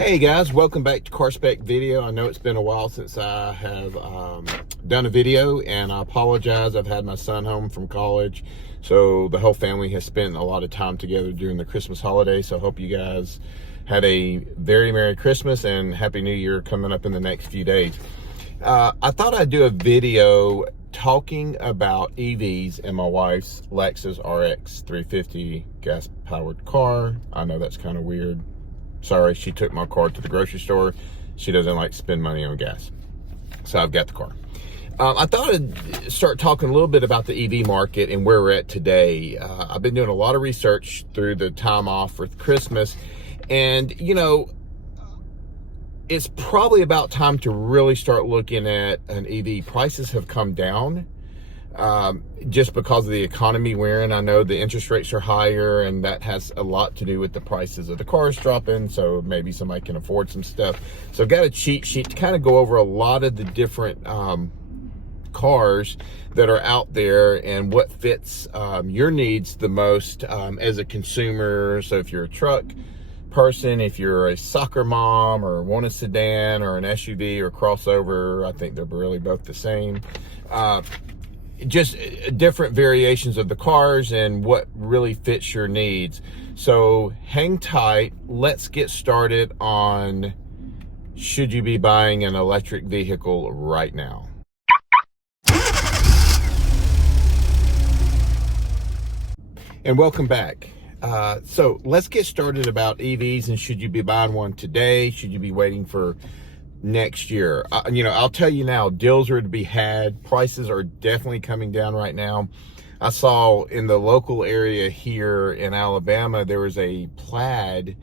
Hey guys, welcome back to Car Spec Video. I know it's been a while since I have done a video, and I apologize. I've had my son home from college, so the whole family has spent a lot of time together during the Christmas holiday. So I hope you guys had a very Merry Christmas and Happy New Year coming up in the next few days. I thought I'd do a video talking about EVs in my wife's Lexus RX 350 gas-powered car. I know that's kind of weird. Sorry, she took my car to the grocery store. She doesn't like to spend money on gas, so I've got the car. I thought I'd start talking a little bit about the EV market and where we're at today. I've been doing a lot of research through the time off for Christmas, and you know, it's probably about time to really start looking at an EV. Prices have come down just because of the economy we're in. I know the interest rates are higher, and that has a lot to do with the prices of the cars dropping, so maybe somebody can afford some stuff. So I've got a cheat sheet to kind of go over a lot of the different cars that are out there and what fits your needs the most as a consumer. So if you're a truck person, if you're a soccer mom or want a sedan or an SUV or crossover, I think they're really both the same. Just different variations of the cars and what really fits your needs. So hang tight. Let's get started on, should you be buying an electric vehicle right now? And welcome back. So let's get started about EVs and should you be buying one today? Should you be waiting for next year? You know, I'll tell you now, deals are to be had. Prices are definitely coming down right now. I saw in the local area here in Alabama, there was a Plaid,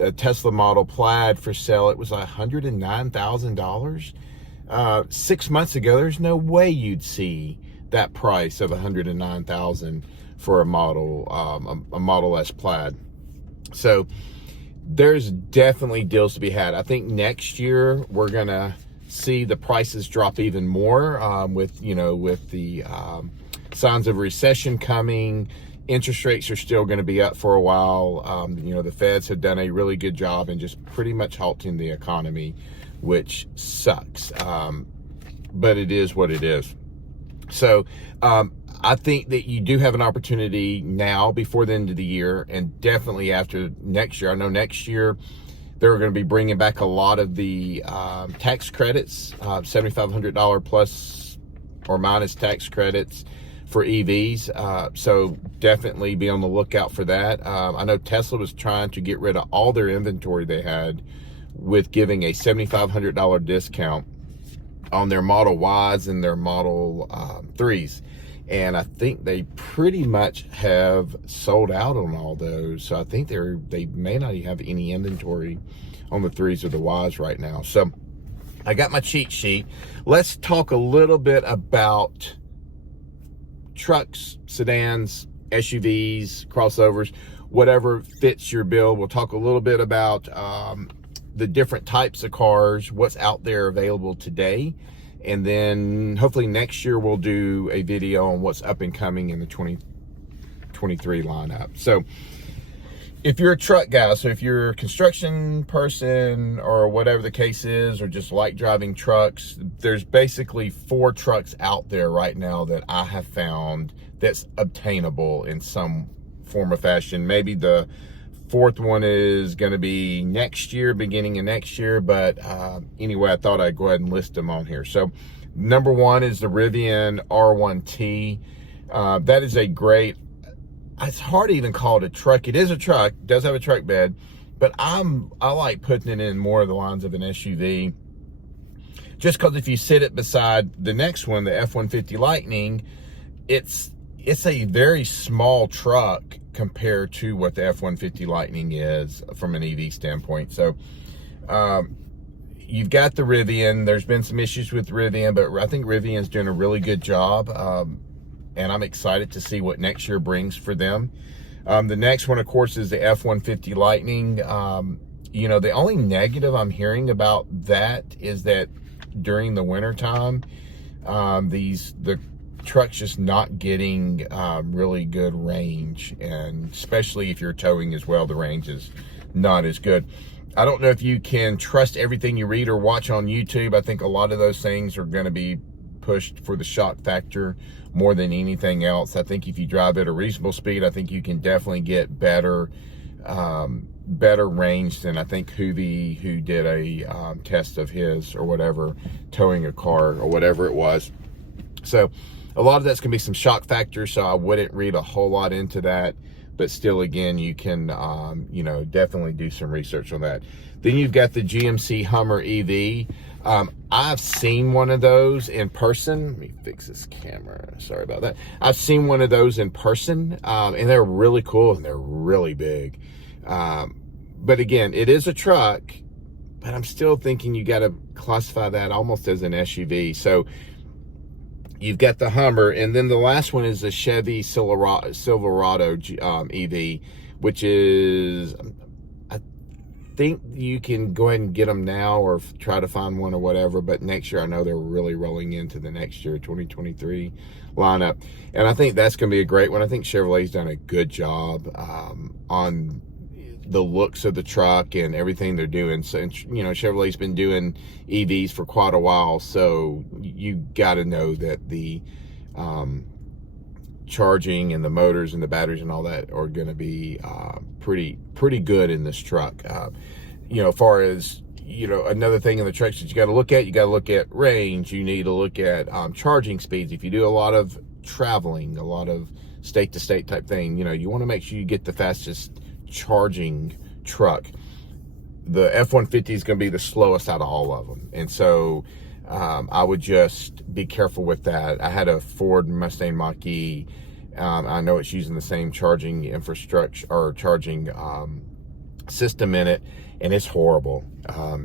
a Tesla model Plaid for sale. It was like $109,000. 6 months ago, there's no way you'd see that price of $109,000 for a Model S Plaid. So there's definitely deals to be had. I think next year we're gonna see the prices drop even more with the signs of recession coming. Interest rates are still going to be up for a while. The feds have done a really good job in just pretty much halting the economy, which sucks. But it is what it is. So I think that you do have an opportunity now before the end of the year, and definitely after next year. I know next year they're going to be bringing back a lot of the tax credits, $7,500 plus or minus tax credits for EVs. So definitely be on the lookout for that. I know Tesla was trying to get rid of all their inventory they had with giving a $7,500 discount on their Model Ys and their Model 3s. And I think they pretty much have sold out on all those. So I think they may not even have any inventory on the 3s or the Ys right now. So I got my cheat sheet. Let's talk a little bit about trucks, sedans, SUVs, crossovers, whatever fits your bill. We'll talk a little bit about the different types of cars, what's out there available today. And then hopefully next year we'll do a video on what's up and coming in the 2023 lineup. So if you're a truck guy, so if you're a construction person or whatever the case is, or just like driving trucks, there's basically 4 trucks out there right now that I have found that's obtainable in some form or fashion. Maybe the 4th one is going to be next year, beginning of next year. But anyway, I thought I'd go ahead and list them on here. So number 1 is the Rivian R1T. That is a great, it's hard to even call it a truck. It is a truck, does have a truck bed, but I like putting it in more of the lines of an SUV. Just because if you sit it beside the next one, the F-150 Lightning, it's a very small truck compared to what the F-150 Lightning is from an EV standpoint. So you've got the Rivian. There's been some issues with Rivian, but I think Rivian's doing a really good job. And I'm excited to see what next year brings for them. The next one, of course, is the F-150 Lightning. The only negative I'm hearing about that is that during the winter time, the truck's just not getting really good range, and especially if you're towing as well, the range is not as good. I don't know if you can trust everything you read or watch on YouTube. I think a lot of those things are going to be pushed for the shock factor more than anything else. I think if you drive at a reasonable speed, I think you can definitely get better range than I think Hoovy, who did a test of his or whatever, towing a car or whatever it was. So a lot of that's going to be some shock factor, so I wouldn't read a whole lot into that. But still, again, you can, you know, definitely do some research on that. Then you've got the GMC Hummer EV. I've seen one of those in person. Let me fix this camera. Sorry about that. I've seen one of those in person, and they're really cool and they're really big. But again, it is a truck, but I'm still thinking you got to classify that almost as an SUV. So you've got the Hummer, and then the last one is the Chevy Silverado EV, which is, I think you can go ahead and get them now or try to find one or whatever, but next year I know they're really rolling into the next year, 2023 lineup. And I think that's going to be a great one. I think Chevrolet's done a good job on the looks of the truck and everything they're doing. So, you know, Chevrolet's been doing EVs for quite a while, so you got to know that the charging and the motors and the batteries and all that are going to be pretty good in this truck. You know, as far as, you know, another thing in the trucks that you got to look at range. You need to look at charging speeds. If you do a lot of traveling, a lot of state to state type thing, you know, you want to make sure you get the fastest charging truck. The F-150 is going to be the slowest out of all of them, and so I would just be careful with that. I had a Ford Mustang Mach-E. I know it's using the same charging infrastructure or charging system in it, and it's horrible.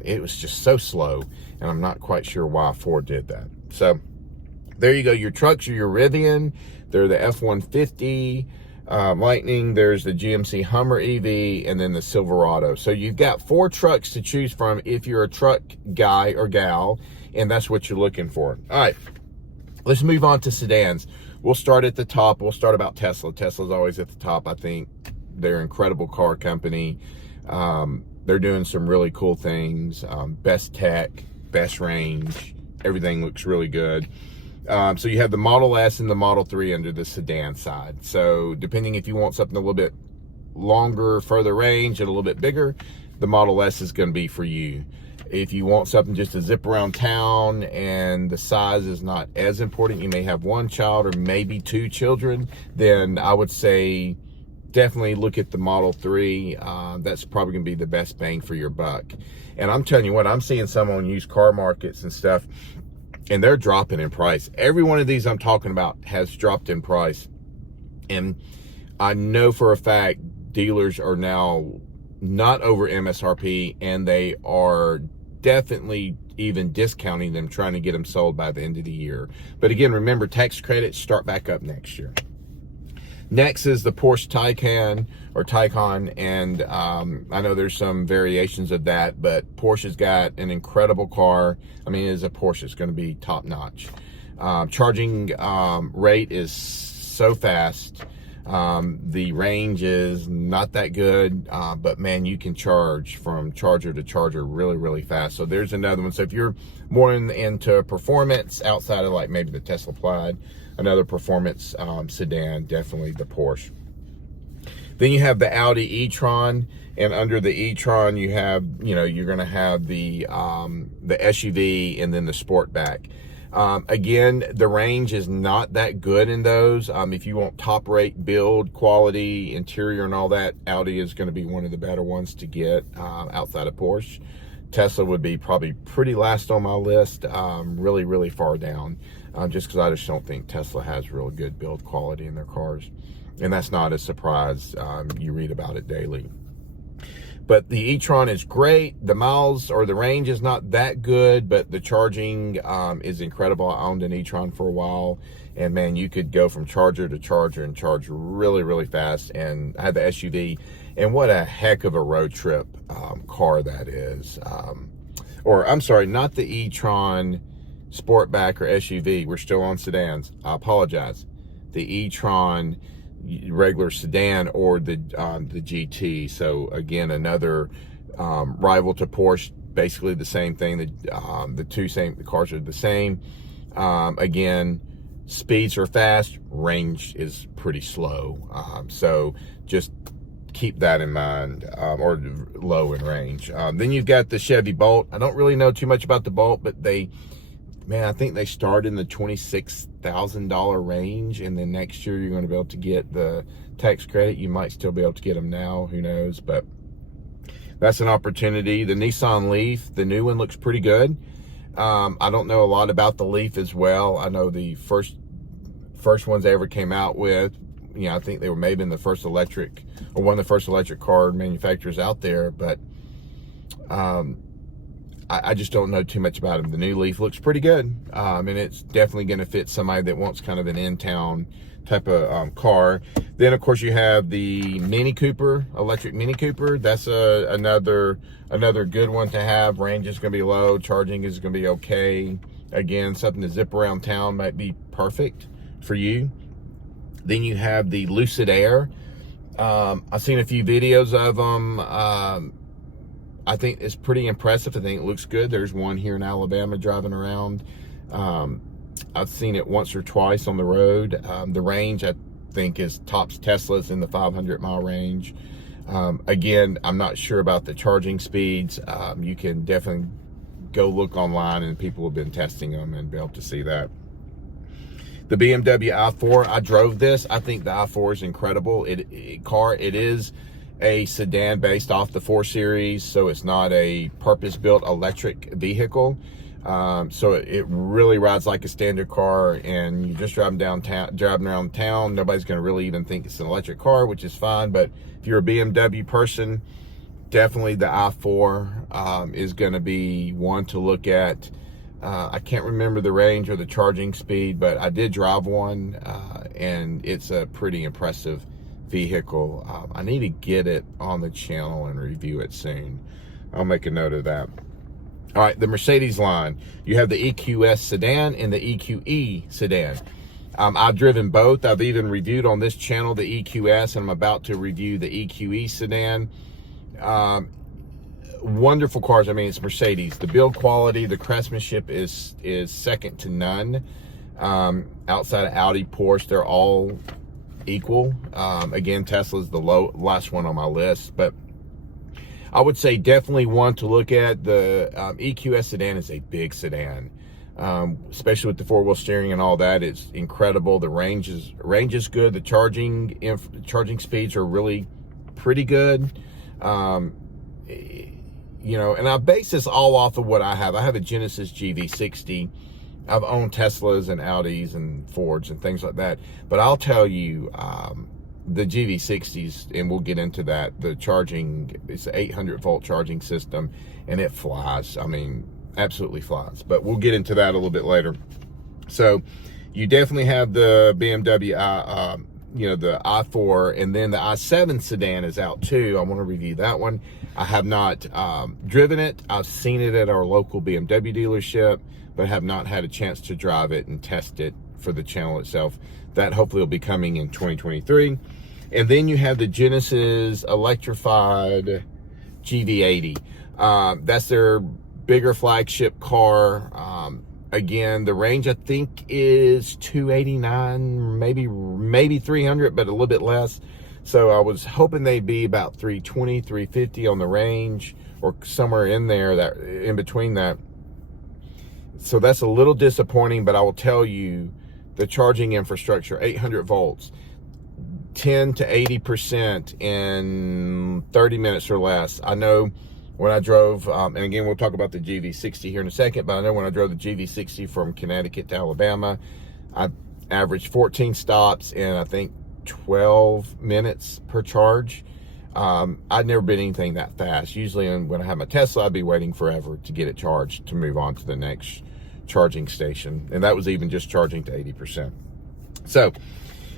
It was just so slow, and I'm not quite sure why Ford did that. So there you go. Your trucks are your Rivian. They're the F-150 Lightning, there's the GMC Hummer EV, and then the Silverado. So you've got 4 trucks to choose from if you're a truck guy or gal, and that's what you're looking for. All right, let's move on to sedans. We'll start at the top. We'll start about Tesla. Tesla's always at the top. I think they're an incredible car company. They're doing some really cool things. Best tech, best range. Everything looks really good. So you have the Model S and the Model 3 under the sedan side. So depending if you want something a little bit longer, further range, and a little bit bigger, the Model S is going to be for you. If you want something just to zip around town and the size is not as important, you may have 1 child or maybe 2 children, then I would say definitely look at the Model 3. That's probably going to be the best bang for your buck. And I'm telling you what, I'm seeing some on used car markets and stuff, and they're dropping in price. Every one of these I'm talking about has dropped in price. And I know for a fact dealers are now not over MSRP, and they are definitely even discounting them, trying to get them sold by the end of the year. But again, remember, tax credits start back up next year. Next is the Porsche Taycan, and I know there's some variations of that, but Porsche's got an incredible car. I mean, it is a Porsche. It's going to be top notch. Charging rate is so fast. The range is not that good, but man, you can charge from charger to charger really, really fast. So there's another one. So if you're more into performance outside of like maybe the Tesla Plaid, another performance sedan, definitely the Porsche. Then you have the Audi e-tron, and under the e-tron you have, you know, you're going to have the SUV and then the Sportback. Again, the range is not that good in those. If you want top rate build quality, interior and all that, Audi is going to be one of the better ones to get outside of Porsche. Tesla would be probably pretty last on my list, really, really far down, just because I just don't think Tesla has real good build quality in their cars. And that's not a surprise. You read about it daily. But the e-tron is great. The miles or the range is not that good, but the charging is incredible. I owned an e-tron for a while, and man, you could go from charger to charger and charge really, really fast. And I had the SUV, and what a heck of a road trip car that is. Or I'm sorry, not the e-tron Sportback or SUV. We're still on sedans. I apologize. The e-tron regular sedan or the GT. So again, another rival to Porsche, basically the same thing. The cars are the same. Again, speeds are fast, range is pretty slow. So just keep that in mind, or low in range. Then you've got the Chevy Bolt. I don't really know too much about the Bolt, but I think they start in the $26,000 range, and then next year you're going to be able to get the tax credit. You might still be able to get them now, who knows, but that's an opportunity. The Nissan Leaf, the new one, looks pretty good. I don't know a lot about the Leaf as well. I know the first ones they ever came out with, I think they were maybe in the first electric, or one of the first electric car manufacturers out there, but I just don't know too much about them. The new Leaf looks pretty good, and it's definitely going to fit somebody that wants kind of an in-town type of car. Then, of course, you have the Mini Cooper, electric Mini Cooper. That's another good one to have. Range is going to be low. Charging is going to be okay. Again, something to zip around town might be perfect for you. Then you have the Lucid Air. I've seen a few videos of them. I think it's pretty impressive. I think it looks good. There's one here in Alabama driving around. I've seen it once or twice on the road. The range, I think, is tops Tesla's in the 500-mile range. Again, I'm not sure about the charging speeds. You can definitely go look online, and people have been testing them and be able to see that. The BMW i4, I drove this. I think the i4 is incredible. It is a sedan based off the 4 Series, so it's not a purpose-built electric vehicle. So it really rides like a standard car, and you just driving around town. Nobody's going to really even think it's an electric car, which is fine. But if you're a BMW person, definitely the i4 is going to be one to look at. I can't remember the range or the charging speed, but I did drive one, and it's a pretty impressive vehicle. I need to get it on the channel and review it soon. I'll make a note of that. All right, the Mercedes line. You have the EQS sedan and the EQE sedan. I've driven both. I've even reviewed on this channel the EQS, and I'm about to review the EQE sedan. Wonderful cars. I mean, it's Mercedes. The build quality, the craftsmanship is second to none. Outside of Audi, Porsche, they're all equal. Again, Tesla's the last one on my list, but I would say definitely one to look at. The EQS sedan is a big sedan, especially with the 4-wheel steering and all that. It's incredible. The range is good. The charging speeds are really pretty good. And I base this all off of what I have. I have a Genesis GV60. I've owned Teslas and Audis and Fords and things like that. But I'll tell you, the GV60s, and we'll get into that, the charging, it's an 800-volt charging system, and it flies. I mean, absolutely flies. But we'll get into that a little bit later. So you definitely have the BMW the i4, and then the i7 sedan is out too. I want to review that one. I have not driven it. I've seen it at our local BMW dealership, but have not had a chance to drive it and test it for the channel itself. That hopefully will be coming in 2023. And then you have the Genesis electrified GV80. That's their bigger flagship car. Again, the range I think is 289, maybe 300, but a little bit less. So I was hoping they'd be about 320, 350 on the range, or somewhere in there, that in between that. So that's a little disappointing, but I will tell you, the charging infrastructure, 800 volts, 10 to 80% in 30 minutes or less. I know when I drove, and again, we'll talk about the GV60 here in a second, but I know when I drove the GV60 from Connecticut to Alabama, I averaged 14 stops in, I think, 12 minutes per charge. I'd never been anything that fast. Usually when I have my Tesla, I'd be waiting forever to get it charged to move on to the next charging station. And that was even just charging to 80%. So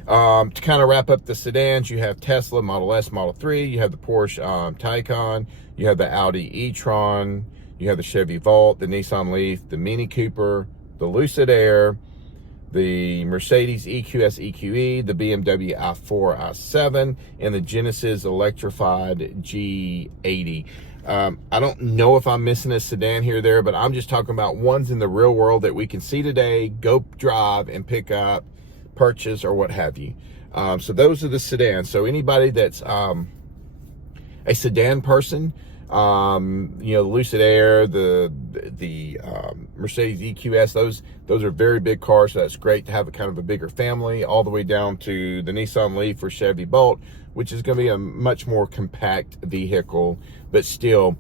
to kind of wrap up the sedans, you have Tesla Model S, Model 3, you have the Porsche Taycan, you have the Audi e-tron, you have the Chevy Volt, the Nissan Leaf, the Mini Cooper, the Lucid Air, the Mercedes EQS EQE, the BMW i4 i7, and the Genesis electrified G80. I don't know if I'm missing a sedan here or there, but I'm just talking about ones in the real world that we can see today, go drive and pick up, purchase, or what have you. So those are the sedans. So anybody that's a sedan person, you know, the Lucid Air, the Mercedes EQS, those are very big cars. So that's great to have a kind of a bigger family, all the way down to the Nissan Leaf or Chevy Bolt, which is going to be a much more compact vehicle, but still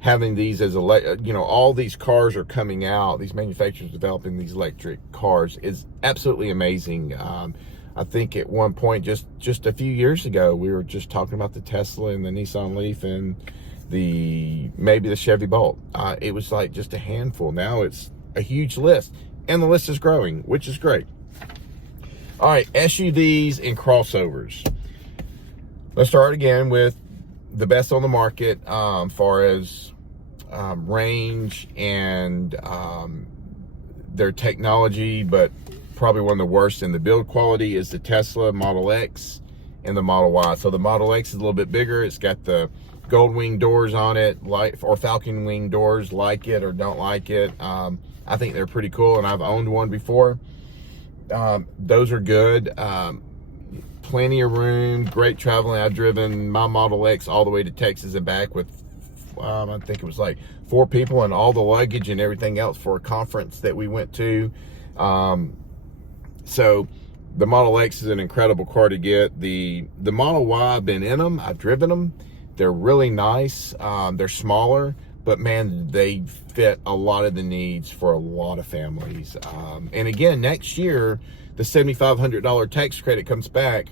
having these as you know, all these cars are coming out, these manufacturers developing these electric cars is absolutely amazing. I think at one point, just a few years ago, we were just talking about the Tesla and the Nissan Leaf and maybe the Chevy Bolt. It was like just a handful. Now it's a huge list, and the list is growing, which is great. All right, SUVs and crossovers. Let's start again with the best on the market, far as range and their technology, but probably one of the worst in the build quality is the Tesla Model X and the Model Y. So the Model X is a little bit bigger. It's got the gold wing doors on it, or falcon wing doors. Like it or don't like it. I think they're pretty cool, and I've owned one before. Those are good. Plenty of room, great traveling. I've driven my Model X all the way to Texas and back with, I think it was like 4 people and all the luggage and everything else for a conference that we went to. So the Model X is an incredible car to get. The Model Y, I've been in them, I've driven them. They're really nice. They're smaller, but man, they fit a lot of the needs for a lot of families. And again, next year, the $7,500 tax credit comes back,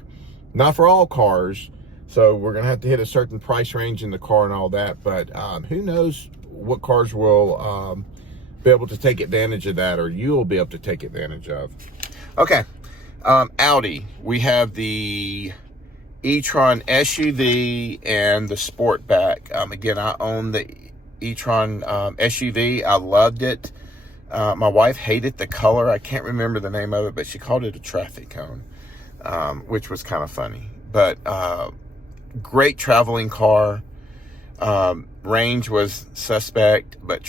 not for all cars. So we're going to have to hit a certain price range in the car and all that. But who knows what cars will be able to take advantage of that, or you'll be able to take advantage of. Okay, Audi. We have the e-tron SUV and the Sportback. Again, I own the e-tron SUV. I loved it. My wife hated the color. I can't remember the name of it, but she called it a traffic cone, which was kind of funny. But great traveling car. Range was suspect, but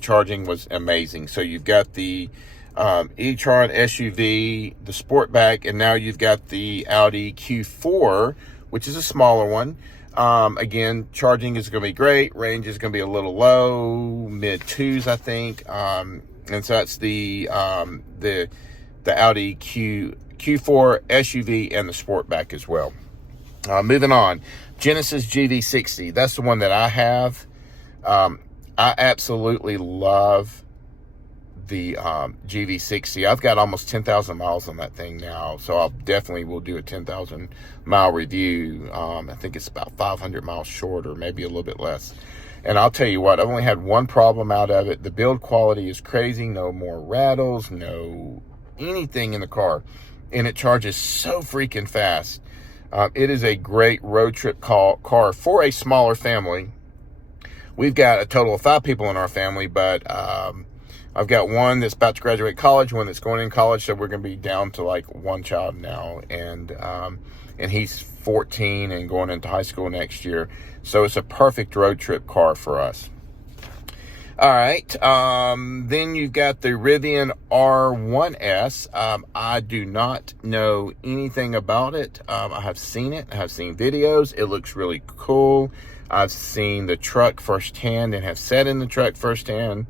charging was amazing. So you've got the e-tron SUV, the Sportback, and now you've got the Audi Q4, which is a smaller one. Again, charging is going to be great. Range is going to be a little low, mid 2s, I think. And so that's the Audi Q4 SUV and the Sportback as well. Moving on, Genesis GV60. That's the one that I have. I absolutely love the GV60. I've got almost 10,000 miles on that thing now, so I'll definitely will do a 10,000 mile review. I think it's about 500 miles short, or maybe a little bit less. And I'll tell you what, I've only had one problem out of it. The build quality is crazy. No more rattles, no anything in the car, and it charges so freaking fast. It is a great road trip car for a smaller family. We've got a total of 5 people in our family, but I've got one that's about to graduate college, one that's going in college, so we're going to be down to like 1 child now, and he's 14 and going into high school next year. So it's a perfect road trip car for us. All right, then you've got the Rivian R1S. I do not know anything about it. I have seen it. I have seen videos. It looks really cool. I've seen the truck firsthand and have sat in the truck firsthand.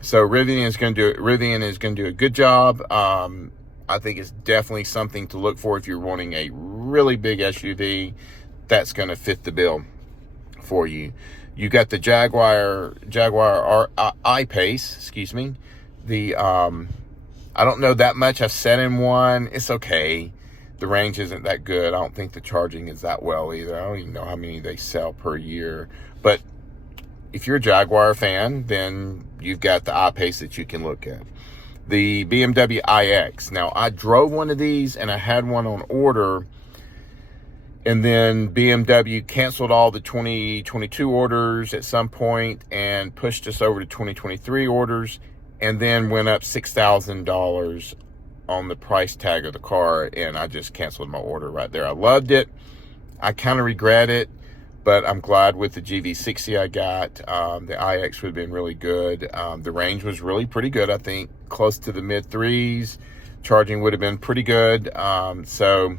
So Rivian is going to do a good job. I think it's definitely something to look for if you're wanting a really big SUV that's going to fit the bill for you. You got the Jaguar I-Pace, excuse me. I don't know that much. I've sat in one. It's okay. The range isn't that good. I don't think the charging is that well either. I don't even know how many they sell per year. But if you're a Jaguar fan, then you've got the I-Pace that you can look at. The BMW iX. Now, I drove one of these and I had one on order, and then BMW canceled all the 2022 orders at some point and pushed us over to 2023 orders, and then went up $6,000 on the price tag of the car, and I just canceled my order right there. I loved it. I kind of regret it, but I'm glad with the GV60 I got. The iX would have been really good. The range was really pretty good. I think close to the mid threes. Charging would have been pretty good. So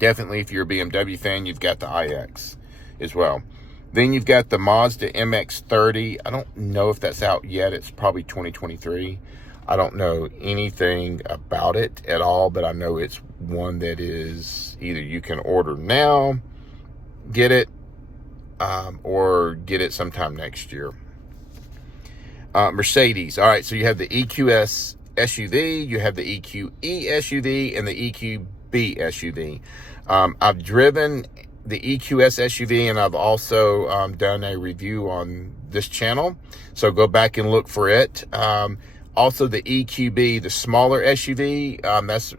definitely, if you're a BMW fan, you've got the iX as well. Then you've got the Mazda MX-30. I don't know if that's out yet. It's probably 2023. I don't know anything about it at all, but I know it's one that is either you can order now, get it, or get it sometime next year. Mercedes. All right, so you have the EQS SUV, you have the EQE SUV, and the EQB SUV. I've driven the EQS SUV, and I've also done a review on this channel, so go back and look for it. Also, the EQB, the smaller SUV, that's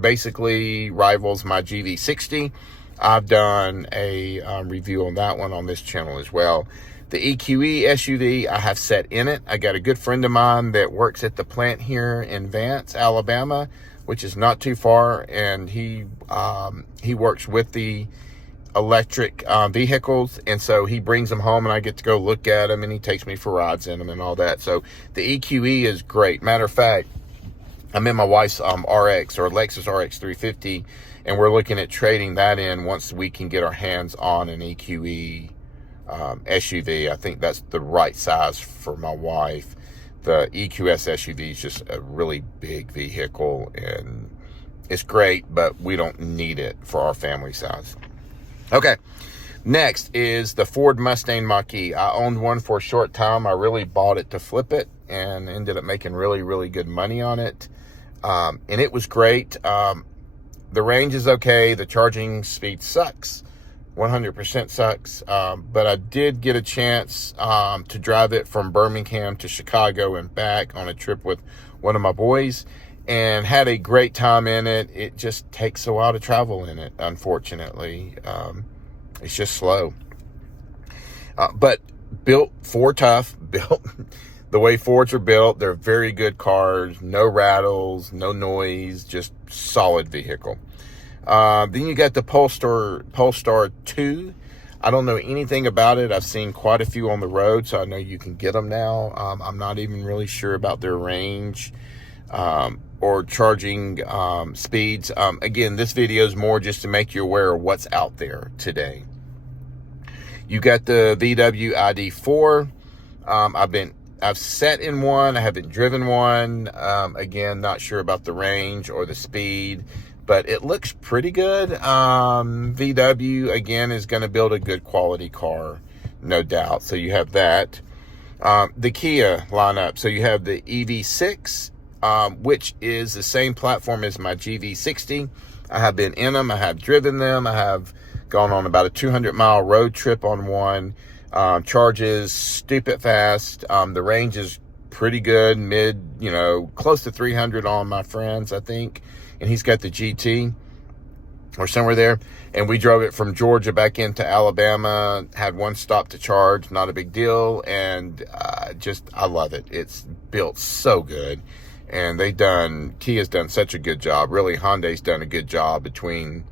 basically rivals my GV60. I've done a review on that one on this channel as well. The EQE SUV, I have sat in it. I got a good friend of mine that works at the plant here in Vance, Alabama, which is not too far, and he works with the electric vehicles, and so he brings them home and I get to go look at them, and he takes me for rides in them and all that. So the EQE is great. Matter of fact, I'm in my wife's RX, or Lexus RX 350, and we're looking at trading that in once we can get our hands on an EQE SUV. I think that's the right size for my wife. The EQS SUV is just a really big vehicle, and it's great, but we don't need it for our family size. Okay, next is the Ford Mustang Mach-E. I owned one for a short time. I really bought it to flip it and ended up making really, really good money on it. And it was great. The range is okay. The charging speed sucks. 100% sucks. But I did get a chance to drive it from Birmingham to Chicago and back on a trip with one of my boys, and had a great time in it. It just takes a while to travel in it, unfortunately. It's just slow. But built Ford tough, built the way Fords are built. They're very good cars, no rattles, no noise, just solid vehicle. Then you got the Polestar 2. I don't know anything about it. I've seen quite a few on the road, so I know you can get them now. I'm not even really sure about their range or charging speeds. Again, this video is more just to make you aware of what's out there today. You got the VW ID4. I've sat in one. I haven't driven one. Again, not sure about the range or the speed, but it looks pretty good. VW, again, is going to build a good quality car, no doubt. So you have that. The Kia lineup. So you have the EV6, which is the same platform as my GV60. I have been in them. I have driven them. I have gone on about a 200-mile road trip on one. Charges stupid fast. The range is pretty good, close to 300 on my friend's, I think. And he's got the GT or somewhere there. And we drove it from Georgia back into Alabama, had one stop to charge, not a big deal. And I love it. It's built so good. And Kia's done such a good job. Really, Hyundai's done a good job between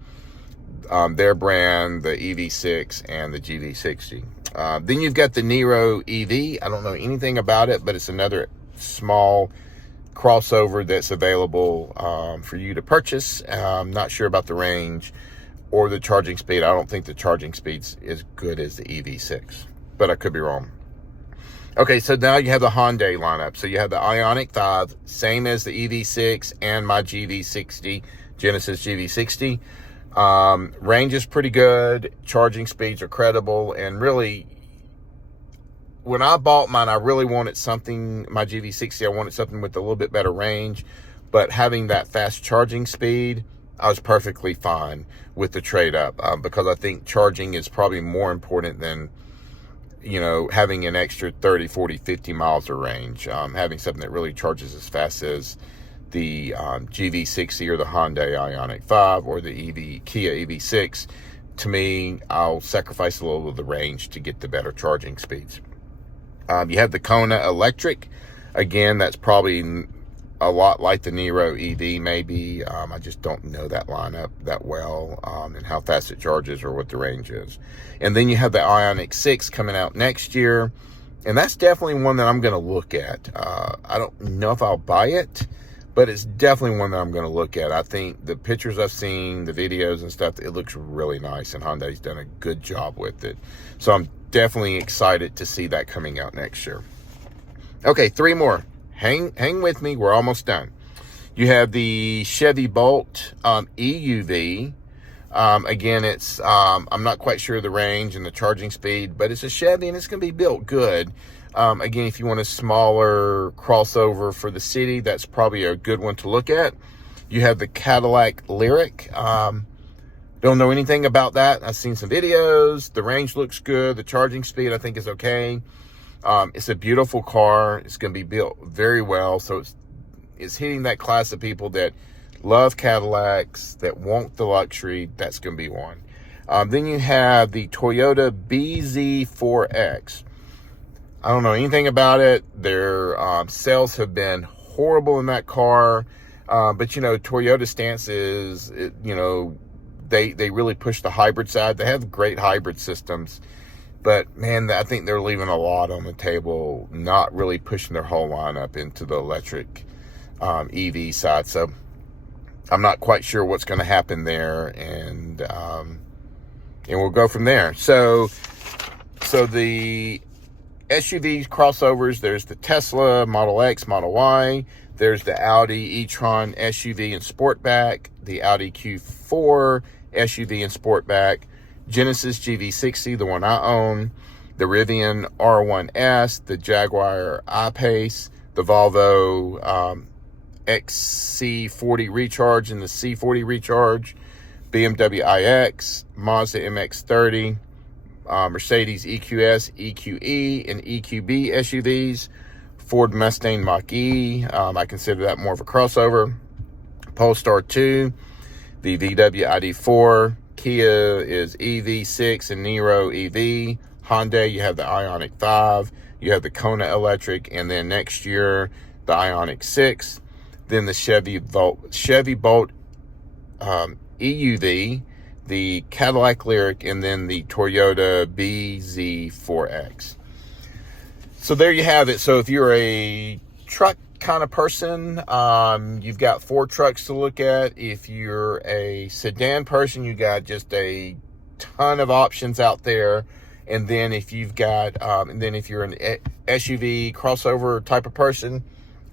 their brand, the EV6 and the GV60. Then you've got the Niro EV. I don't know anything about it, but it's another small crossover that's available for you to purchase. I'm not sure about the range or the charging speed. I don't think the charging speed's as good as the EV6, but I could be wrong. Okay, so now you have the Hyundai lineup. So you have the Ioniq 5, same as the EV6 and my GV60, Genesis GV60. Range is pretty good. Charging speeds are credible. And really, when I bought mine, I really wanted something, my GV60, I wanted something with a little bit better range. But having that fast charging speed, I was perfectly fine with the trade up, because I think charging is probably more important than, having an extra 30, 40, 50 miles of range. Having something that really charges as fast as the GV60 or the Hyundai Ioniq 5 or the Kia EV6, to me, I'll sacrifice a little of the range to get the better charging speeds. You have the Kona Electric. Again, that's probably a lot like the Nero EV, maybe. I just don't know that lineup that well, and how fast it charges or what the range is. And then you have the Ioniq 6 coming out next year, and that's definitely one that I'm going to look at. I don't know if I'll buy it, but it's definitely one that I'm going to look at. I think the pictures I've seen, the videos and stuff, it looks really nice, and Hyundai's done a good job with it. So I'm definitely excited to see that coming out next year. Okay, 3 more. Hang with me. We're almost done. You have the Chevy Bolt EUV. Again, it's I'm not quite sure of the range and the charging speed, but it's a Chevy and it's going to be built good. Again, if you want a smaller crossover for the city, that's probably a good one to look at. You have the Cadillac Lyric. Don't know anything about that. I've seen some videos. The range looks good. The charging speed, I think, is okay. It's a beautiful car. It's going to be built very well. So it's hitting that class of people that love Cadillacs, that want the luxury. That's going to be one. Then you have the Toyota BZ4X. I don't know anything about it. Their sales have been horrible in that car. But, you know, Toyota's stance is, you know, they really push the hybrid side. They have great hybrid systems. But, man, I think they're leaving a lot on the table, not really pushing their whole lineup into the electric EV side. So I'm not quite sure what's going to happen there, and we'll go from there. So the SUV crossovers, there's the Tesla Model X, Model Y. There's the Audi e-tron SUV and Sportback, the Audi Q4 SUV and Sportback, Genesis GV60, the one I own, the Rivian R1S, the Jaguar I-Pace, the Volvo XC40 Recharge and the C40 Recharge, BMW iX, Mazda MX-30, Mercedes EQS, EQE, and EQB SUVs, Ford Mustang Mach-E, I consider that more of a crossover, Polestar 2, the VW ID4, Kia is EV6 and Nero EV. Hyundai, you have the Ioniq 5. You have the Kona Electric. And then next year, the Ioniq 6. Then the Chevy Bolt EUV. The Cadillac Lyric. And then the Toyota BZ4X. So there you have it. So if you're a truck kind of person, you've got 4 trucks to look at. If you're a sedan person, you got just a ton of options out there. And then if you've got if you're an SUV crossover type of person,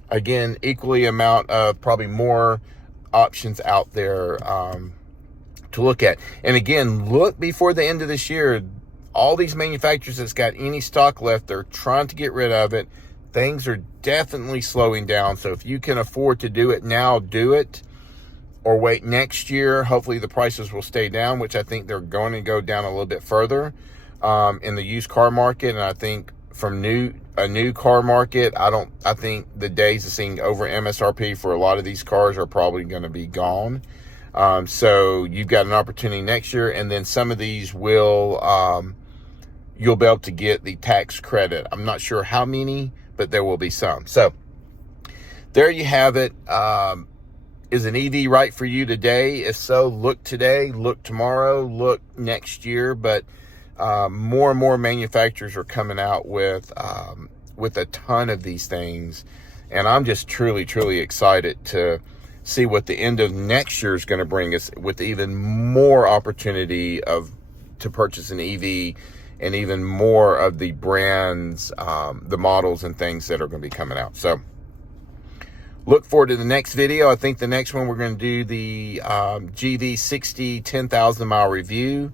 again, equally amount of probably more options out there to look at. And again, look before the end of this year. All these manufacturers that's got any stock left, they're trying to get rid of it. Things are definitely slowing down. So if you can afford to do it now, do it. Or wait next year. Hopefully the prices will stay down, which I think they're going to go down a little bit further in the used car market. And I think from a new car market, I think the days of seeing over MSRP for a lot of these cars are probably going to be gone. So you've got an opportunity next year, and then some of these will you'll be able to get the tax credit. I'm not sure how many, but there will be some. So there you have it. Is an EV right for you today? If so, look today, look tomorrow, look next year. But more and more manufacturers are coming out with a ton of these things. And I'm just truly, truly excited to see what the end of next year is going to bring us, with even more opportunity to purchase an EV, and even more of the brands, the models and things that are going to be coming out. So look forward to the next video. I think the next one we're going to do the GV60 10,000 mile review,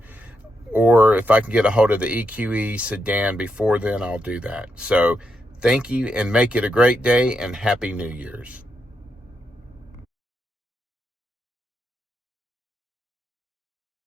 or if I can get a hold of the EQE sedan before then, I'll do that. So thank you, and make it a great day, and Happy New Year's.